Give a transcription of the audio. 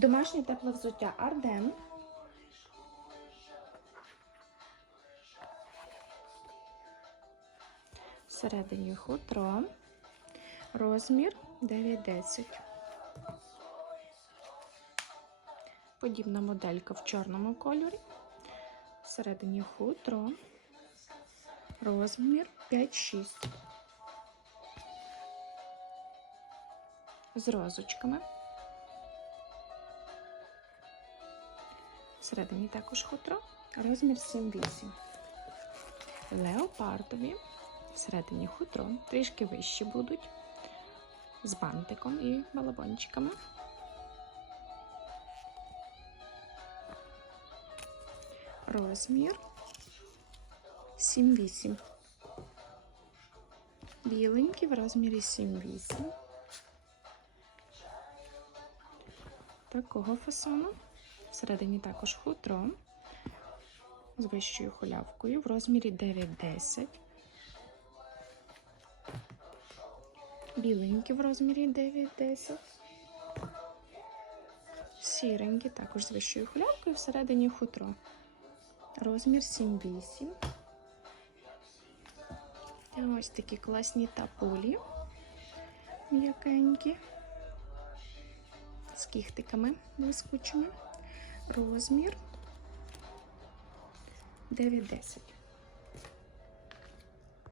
Домашнє тепле взуття Арден. Всередині хутро. Розмір 9-10. Подібна моделька в чорному кольорі. Всередині хутро. Розмір 5-6. З розочками. Всередині також хутро. Розмір 7-8. Леопардові. Всередині хутро. Трішки вищі будуть. З бантиком і балабончиками. Розмір 7-8. Біленький в розмірі 7-8. Такого фасону. Всередині також хутро з вищою хулявкою в розмірі 9-10. Біленький в розмірі 9-10. Сіренький також з вищою хулявкою всередині хутро. Розмір 7-8. Ось такі класні тапулі м'якенькі. З кіхтиками блискучими. Розмір 9-10.